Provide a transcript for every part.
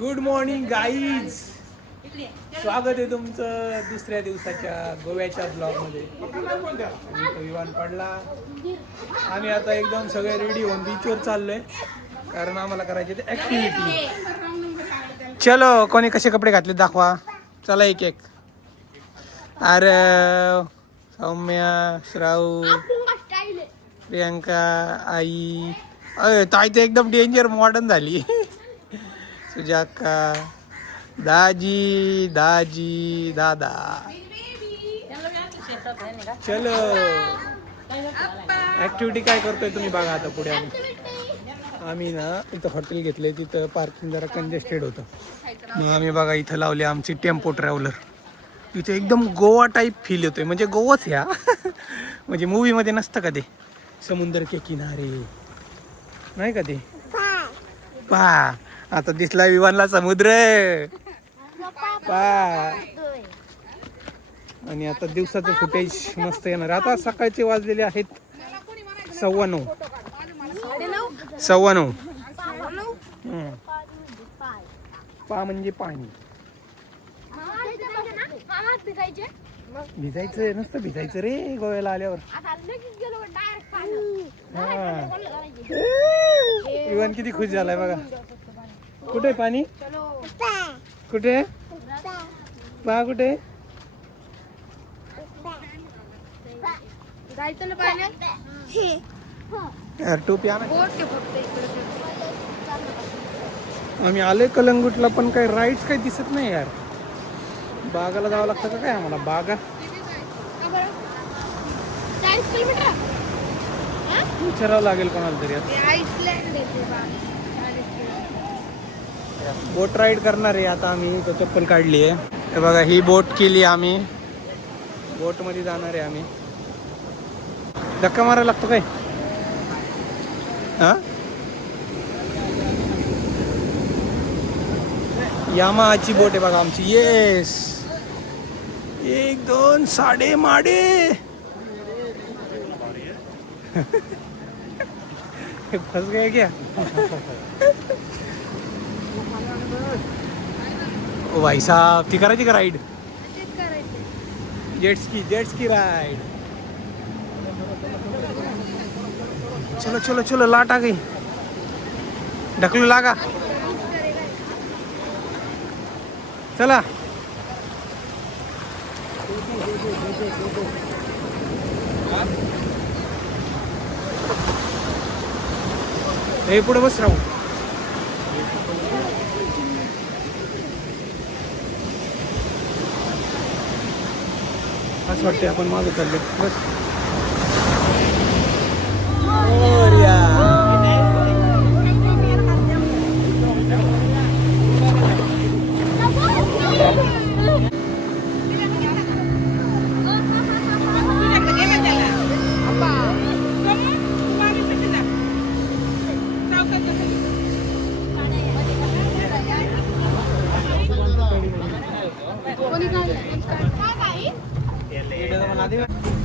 Good morning guys. स्वागत आहे तुमचं दुसऱ्या दिवसाच्या गोव्याच्या ब्लॉगमध्ये. तो विमान पडला. आम्ही आता एकदम सगळे रेडी होऊन बीचवर चाललोय कारण आम्हाला करायचे ते ऍक्टिव्हिटी. चलो, कोणी कसे कपडे घातले दाखवा. चला एक एक. अरे सौम्या, श्राऊ, प्रियंका, आई. ताई तर एकदम डेंजर मॉडर्न झाली. सुजाका, दाजी, दाजी, दादा. चलो, ऍक्टिव्हिटी काय करतोय तुम्ही बघा आता पुढे. आम्ही ना इथं हॉटेल घेतले, तिथं पार्किंग जरा कंजेस्टेड होतं. मग आम्ही बघा इथं लावली आमची टेम्पो ट्रॅव्हलर. इथे एकदम गोवा टाईप फील येतोय, म्हणजे गोवाच ह्या. म्हणजे मूवीमध्ये नसतं का ते समुद्र के किनारे, नाही का ते. पहा आता दिसला विमानला समुद्र. पहा. आणि आता दिवसाचं फुटेज मस्त येणार. आता सकाळचे वाजलेले आहेत 9:15. 9:15. पा म्हणजे पाणी. भिजायचं नसतं, भिजायचं रे गोव्याला आल्यावर. इवन किती खुश झालाय बघा. कुठे पाणी, कुठे पहा, कुठे यार टोपी आणा. आम्ही आले कलंगूटला, पण काही राईड्स काही दिसत नाही यार. बागाला जावं लागतं का काय आम्हाला. बागा विचारावं लागेल कोणाला तरी. बोट राईड करणार आहे आता आम्ही. तो चप्पल काढली आहे हे बघा. ही बोट केली आम्ही, बोट मध्ये जाणार आहे आम्ही. धक्का मारायला लागतो काय. हा, यामाहाची बोट आहे बघा आमची. येस, 1 2 साडे माडे. फंस गए क्या. ओ भाई साहब, ती करायची का राईड. जेट्स की राईड. चलो चलो चलो, लाट आ गई. ढकलू लागा. चला. हे पुढे बस राहू. असं वाटते आपण मागे चालले बस.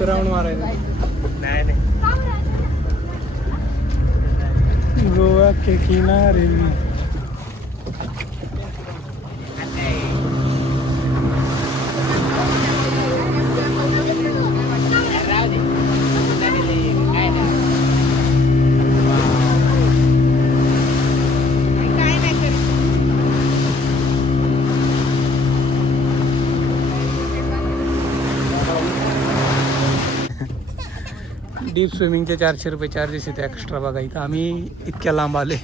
राऊंड मारायला नाही. गोवा के किनारे. डीप स्विमिंगचे 400 रुपये चार्जेस येते एक्स्ट्रा बघा. इथं आम्ही इतक्या लांब आले.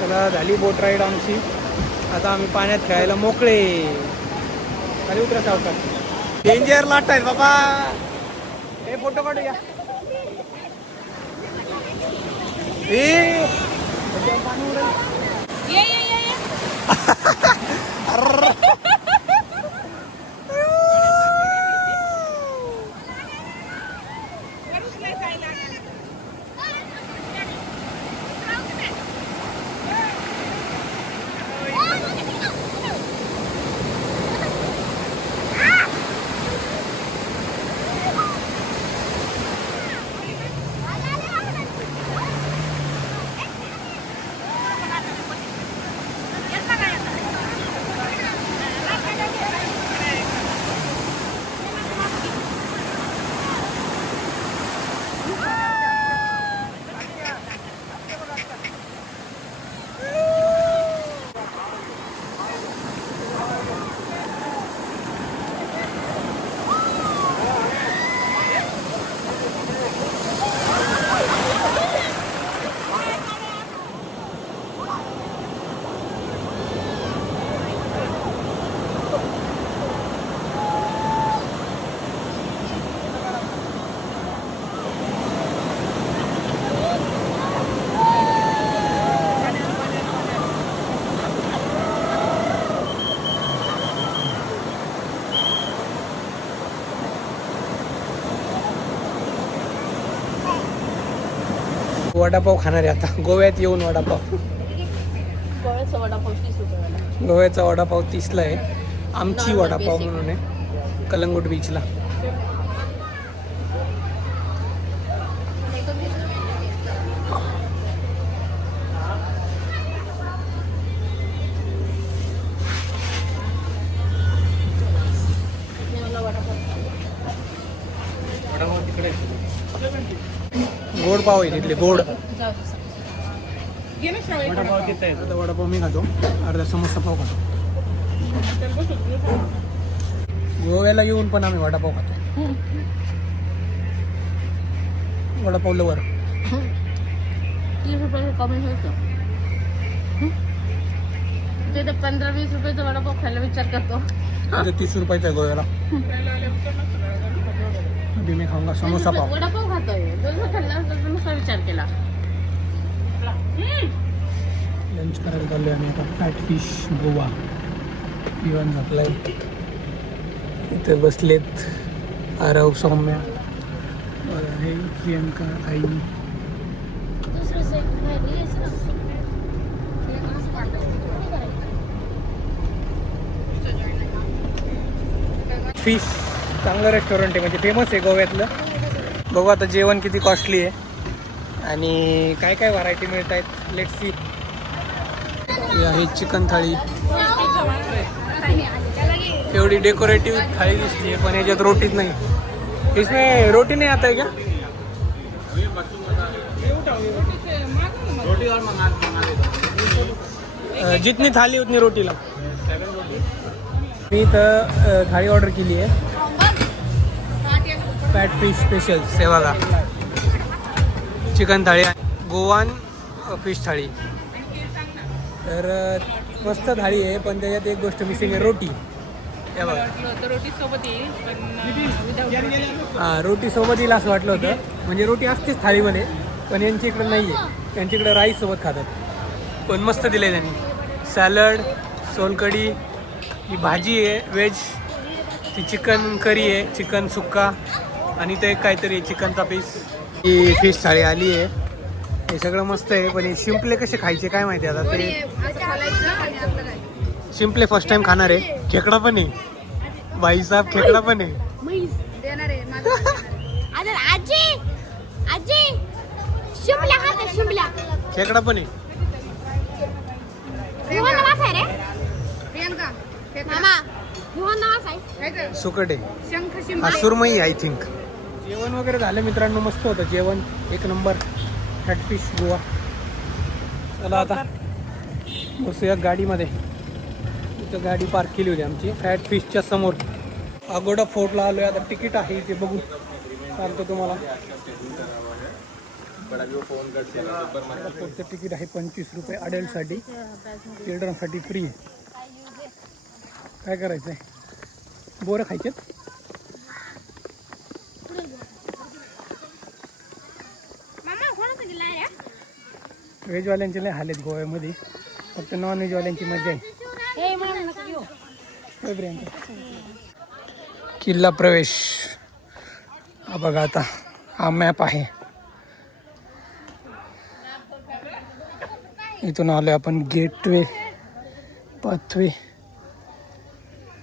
चला, झाली बोट राईड आमची. आता आम्ही पाण्यात खेळायला मोकळे. खाली उतरा सावकार. डेंजर लाट आहे बाबा. हे फोटो काढूया. पाणी वडापाव खाणार आहे आता गोव्यात येऊन. वडापाव, गोव्याचा वडापाव 30 रुपये. गोव्याचा वडापाव 30ला आहे. आमची वडापाव म्हणून आहे कलंगूट बीचला. गोड पाव आहे तिथले गोड. आता वडापाव मी खातो, अर्धा समोसा पाव खातो. गोव्याला येऊन पण आम्ही वडापाव खातो. वडापाव लवर 30 रुपये कमी होतं. ते 15-20 रुपयाचा वडापाव खायला विचार करतो. आता 30 रुपयाचा आहे गोव्याला. अभी मी खाऊंगा समोसा पाव. वडापाव खातोय, दोन खाल्ला असता नुसता विचार केला. लंच करायला चाललोय आम्ही आता. Fat fish Goa. इव्हन झापलाय इथे बसलेत आरव, सौम्या, हे प्रियंका, आई. फिश चांगलं रेस्टॉरंट आहे, म्हणजे फेमस आहे गोव्यातलं. बघू आता जेवण किती कॉस्टली आहे आणि काय काय व्हरायटी मिळत आहेत. Let's see. हे आहे चिकन थाळी. एवढी डेकोरेटिव्ह थाळी दिसते पण याच्यात रोटीच नाही. इसमें रोटी नहीं आता है क्या? जितनी थाली उतनी रोटी ला. मी इथं थाळी ऑर्डर केली आहे, फॅट फिश स्पेशल सेवागा चिकन थाळी, गोवान फिश थाळी. तर मस्त थाळी आहे पण त्याच्यात एक गोष्ट मिसिंग आहे, रोटी. हे बघा, रोटी सोबत येईल पण हां रोटी सोबत येईल असं वाटलं होतं. म्हणजे रोटी असतेच थाळीमध्ये पण यांच्या इकडं नाही आहे, त्यांच्या इकडं राईस सोबत खातात. पण मस्त दिलं आहे त्यांनी. सॅलड, सोलकढी, ही भाजी आहे व्हेज, ती चिकन करी आहे, चिकन सुक्का आणि ते काहीतरी चिकनचा पीस. ही फिश थाळी आली आहे. हे सगळं मस्त आहे पण हे शिंपले कसे खायचे काय माहिती. आता ते शिंपले फर्स्ट टाइम खाणार आहे. खेकडा पण आहे भाई साहब, खेकडा पण आहे. खेकडा पण आहे. सुकट आहे, हा सुरमई आय थिंक. जेवण वगैरे झालं मित्रांनो, मस्त होतं जेवण, एक नंबर. फॅटफिश गोवा. चला आता बसूया गाडीमध्ये. इथं गाडी पार्क केली होती आमची फॅट फिशच्या समोर. अगोडा फोर्टला आलोय आता. तिकीट आहे इथे, बघू सांगतो तुम्हाला. फोर्टचं तिकीट आहे 25 रुपये अडल्टसाठी, चिल्ड्रनसाठी फ्री आहे. काय करायचं आहे, बोरं खायचेत. व्हेजवाल्यांचे लय हाल आहेत गोव्यामध्ये, फक्त नॉन व्हेजवाल्यांची मजा आहे. किल्ला प्रवेश हा बघा. आता हा मॅप आहे. इथून आलोय आपण gateway pathway.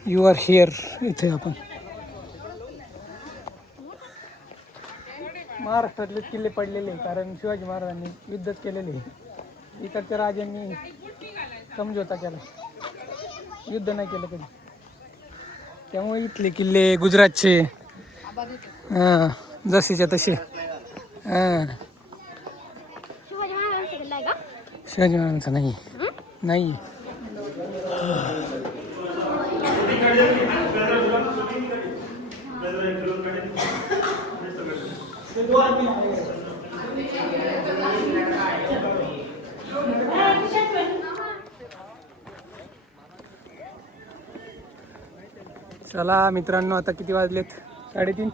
You are here. इथे आपण महाराष्ट्रातले किल्ले पडलेले कारण शिवाजी महाराजांनी युद्धच केलेले. इकडच्या राजांनी समझोता केला, युद्ध नाही केलं कधी. त्यामुळे इथले किल्ले गुजरातचे हां जसेच्या तसे. हां शिवाजी महाराजांचा नाही नाही. चला मित्रांनो, आता किती वाजलेत? 3:30.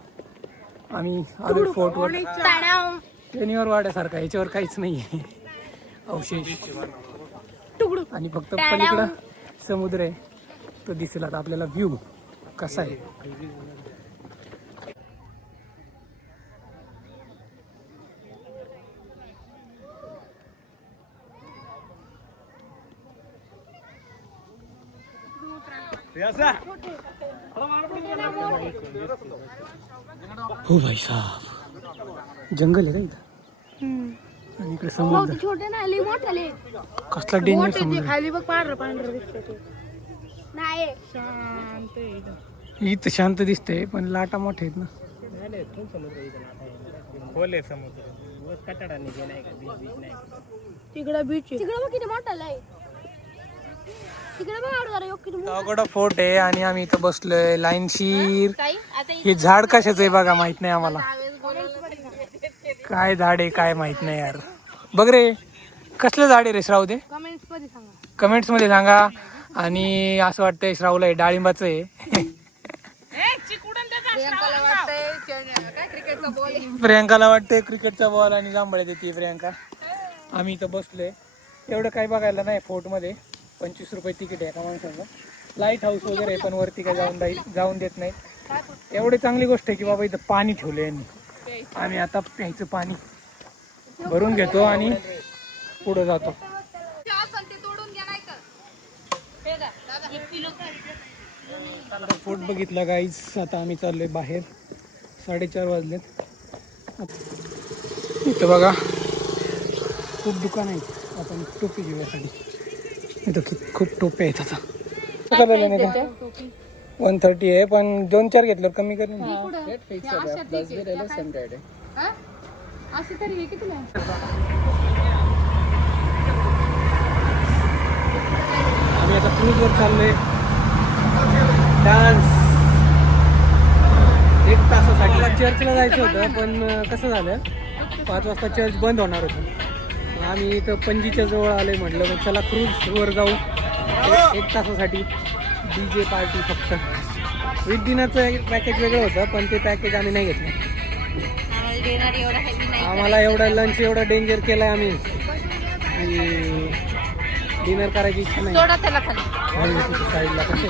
आम्ही आलो फोर्टवर. शनिवार वाड्यासारखा याच्यावर काहीच नाही आहे अवशेष, आणि फक्त पलीकडं समुद्र आहे तो दिसेल. आता आपल्याला व्ह्यू कसा आहे. हो भाई साहब, जंगल आहे का इथं आणि इकडे समुद्र. छोटे ना लई मोठाले कसला डेंजर समुद्र. खाली बघ पांढरं दिसतं नाही इथं शांत दिसते पण लाटा मोठ्या आहेत ना. तिकडे बीच तिकडे बघ किती मोठाला आहे. तिकडे बघ आडवार किती मोठा. दगडा फोर्ट आहे आणि आम्ही इथं बसलोय लाईनशीर. हे झाड कशाचं आहे बघा, माहित नाही आम्हाला. काय झाड आहे काय माहित नाही यार. बघ रे, कसलं झाड आहे रे श्राव ते? कमेंट्स मध्ये सांगा. कमेंट्स मध्ये सांगा. आणि असं वाटतंय श्रावला हे डाळिंबाचं आहे. प्रियंकाला वाटतंय क्रिकेटचा बॉल आणि जांभळ्या देते प्रियंका. आम्ही इथं बसलोय. एवढं काय बघायला नाही फोर्ट मध्ये. 25 रुपये तिकीट आहे एका माणसाचं. लाईट हाऊस वगैरे पण वरती काय जाऊन देत नाही. एवढी चांगली गोष्ट आहे की बाबा इथं पाणी ठेवलंय यांनी. आम्ही आता प्यायचं पाणी भरून घेतो आणि पुढे जातो. फोर्ट बघितला गाईज. आता आम्ही चाललोय बाहेर. 4:30 वाजलेत. इथं बघा खूप दुकान आहेत. आपण टोपी घेण्यासाठी इथं खूप टोप्या आहेत. आता 130 आहे पण 2-4 घेतल्यावर कमी करेन. आम्ही आता क्रूजवर चाललोय. डान्स 1 तासासाठी. चर्चला जायचं होतं पण कसं झालं 5 वाजता चर्च बंद होणार होतं. आम्ही इथं पणजीच्या जवळ आलोय. म्हटलं मग चला क्रूजवर जाऊ 1 तासासाठी. DJ पार्टी फक्त. विथ डिनरचं पॅकेज वेगळं होतं पण ते पॅकेज आम्ही नाही घेतलं. आम्हाला एवढं लंच एवढं डेंजर केलंय आम्ही आणि डिनर करायची इच्छा नाही. साईडला कसं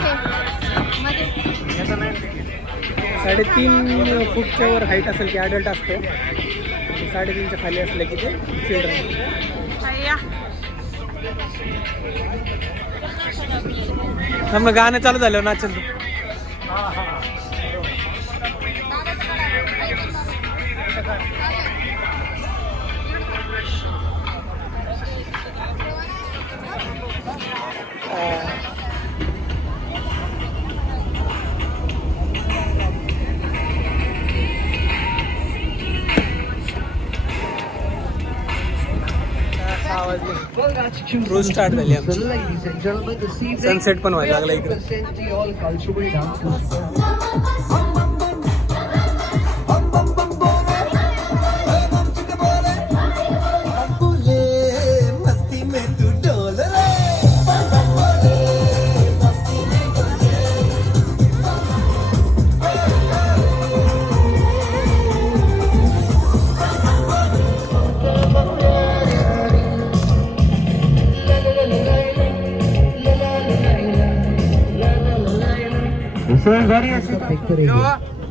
3.5 फूटच्या वर हाईट असेल की ॲडल्ट असतो. 3.5च्या खाली असलं की ते चिल्ड्रन. आम्हाला गाणं चालू झालं नाचल. रोज स्टार्ट झाली आमची. सनसेट पण व्हायला लागला इकडे.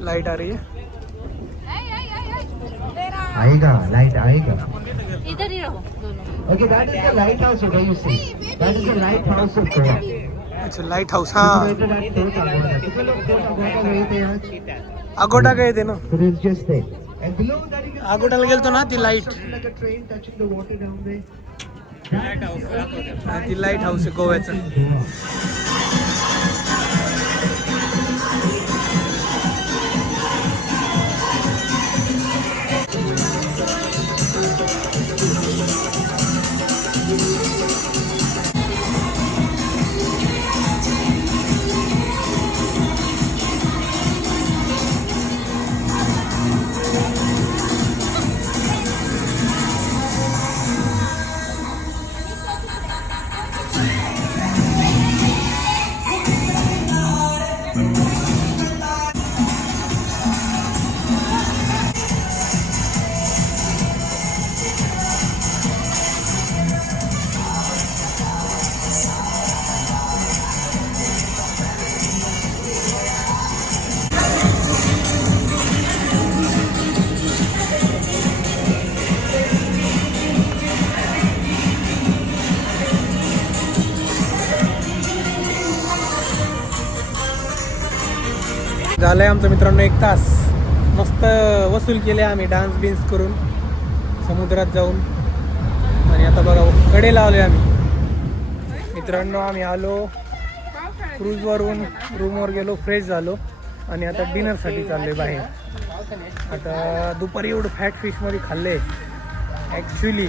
लाइट आ रही है. आएगा लाइट आएगा. इधर ही रहो दोनों. Okay, that is the lighthouse. What do you see? That is the lighthouse of Goa. अच्छा लाइट हाऊस. हाँ कितने लोग Fort Agoda गए थे आज? अगोडा गए थे ना. It is just there. And below that you can see अगोडाला गेलतो ना ती light. something like a train touching the water down there. ती लाईट हाऊस आहे गोव्याचं. झालंय आमचं मित्रांनो 1 तास मस्त वसूल केले आम्ही डान्स बिन्स करून समुद्रात जाऊन. आणि आता बघा कडेला आलोय आम्ही मित्रांनो. आम्ही आलो क्रूजवरून रूमवर गेलो, फ्रेश झालो आणि आता डिनरसाठी चाललोय बाहेर. आता दुपारी एवढं फॅट फिशमध्ये खाल्ले ॲक्च्युली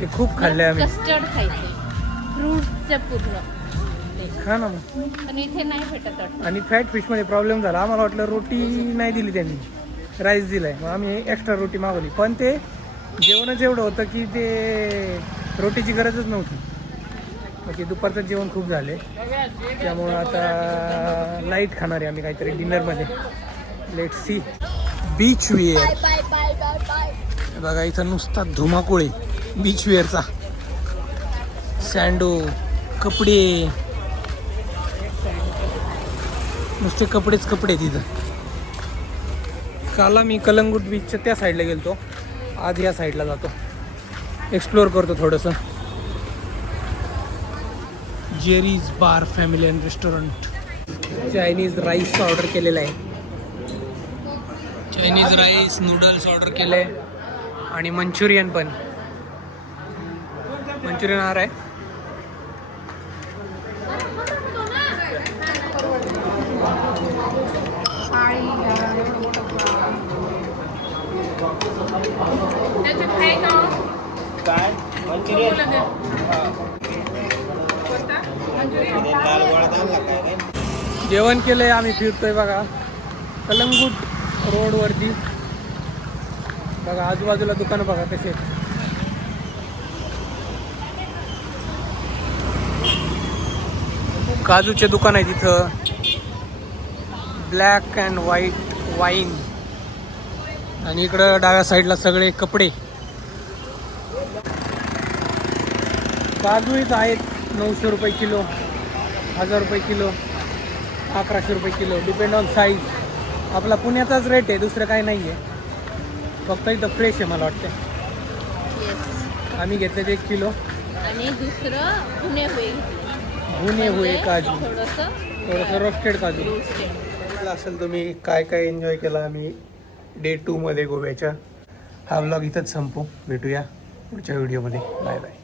ते खूप खाल्ले आम्ही. कस्टर्ड खायचे फ्रूटचे पूर्ण खा ना मग. पण इथे नाही भेटत वाटतं. आणि फॅट फिशमध्ये प्रॉब्लेम झाला. आम्हाला वाटलं रोटी नाही दिली त्यांनी, राईस दिलाय. मग आम्ही एक्स्ट्रा रोटी मागवली पण ते जेवणच एवढं होतं की ते रोटीची गरजच नव्हती. मग ते दुपारचं जेवण खूप झाले त्यामुळं आता लाईट खाणार आहे आम्ही काहीतरी डिनरमध्ये. Let see. Beachwear bye bye bye bye. बघा इथं नुसता धुमाकूळ आहे बीच वेअरचा. सँडो, कपडे, नुसते कपडेच कपडे तिथं. काल मी कलंगूट बीचच्या त्या साईडला गेलतो, आज या साईडला जातो, एक्सप्लोअर करतो थोडंसं. Jerry's bar family and restaurant. Chinese rice order केलेला आहे. चायनीज राईस नूडल्स ऑर्डर केले आणि मंचुरियन पण. मंचुरियन आ रहा है. जेवण केलंय आम्ही फिरतोय बघा कलंगूट रोडवरती. बघा आजूबाजूला दुकानं बघा कसे. काजूचे दुकान आहे तिथं. Black and white wine. आणि इकडं डाव्या साईडला सगळे कपडे. काजूच आहेत 900 रुपये किलो, 1000 रुपये किलो, 1100 रुपये किलो, डिपेंड ऑन साईज. आपला पुण्याचाच रेट आहे, दुसरं काही नाही आहे. फक्त इथं फ्रेश आहे मला वाटतं. Yes. आम्ही घेतले 1 किलो. आणि दुसरं पुणे होईल भुने हुए काजू, थोडंसं रोस्टेड काजू. roasted. असेल तुम्ही काय काय एन्जॉय केला आम्ही डे 2 मध्ये गोव्याच्या. हा व्लॉग इथंच संपू. भेटूया पुढच्या व्हिडिओमध्ये. Bye bye.